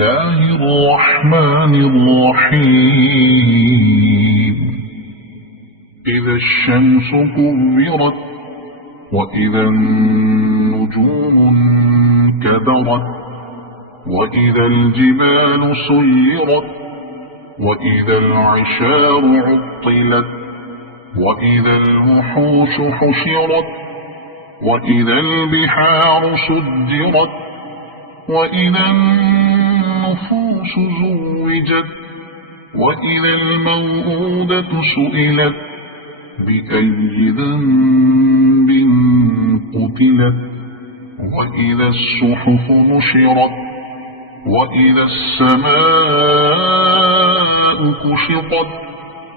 الله الرحمن الرحيم إذا الشمس كورت وإذا النجوم انكدرت وإذا الجبال سيرت وإذا العشار عطلت وإذا الوحوش حشرت وإذا البحار سجرت وإذا النفوس زوجت وإذا الموءودة سئلت بأي ذنب قتلت وإذا الصحف نشرت وإذا السماء كشطت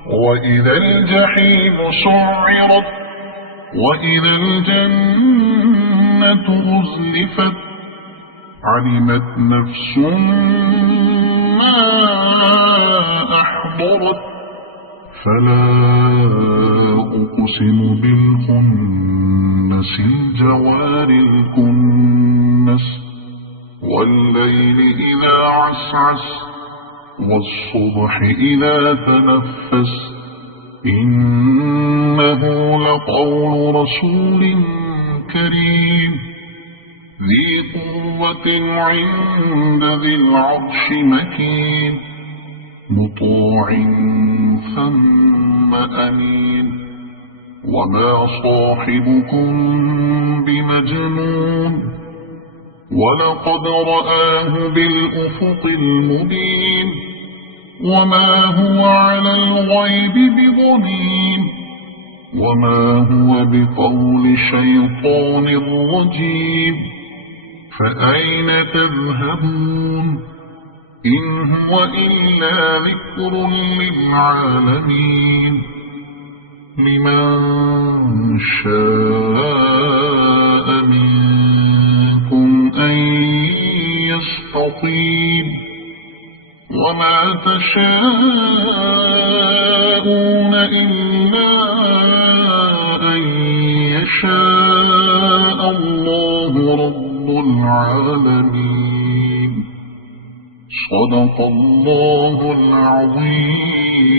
وإذا الجحيم سعرت وإذا الجنة أزلفت علمت نفس ما أحضرت فلا أقسم بالخنس الجوار الكنس والليل إذا عسعس والصبح إذا تنفس إنه لقول رسول كريم ذي قوة عند ذي العرش مكين مطاع ثم أمين وما صاحبكم بمجنون ولقد رآه بالأفق المبين وما هو على الغيب بضنين وما هو بقول شيطان رجيم فأين تذهبون إن هو إلا ذكر للعالمين لمن شاء منكم أن يستقيم وما تشاءون إلا أن يشاء الله رب العالمين صدق الله العظيم.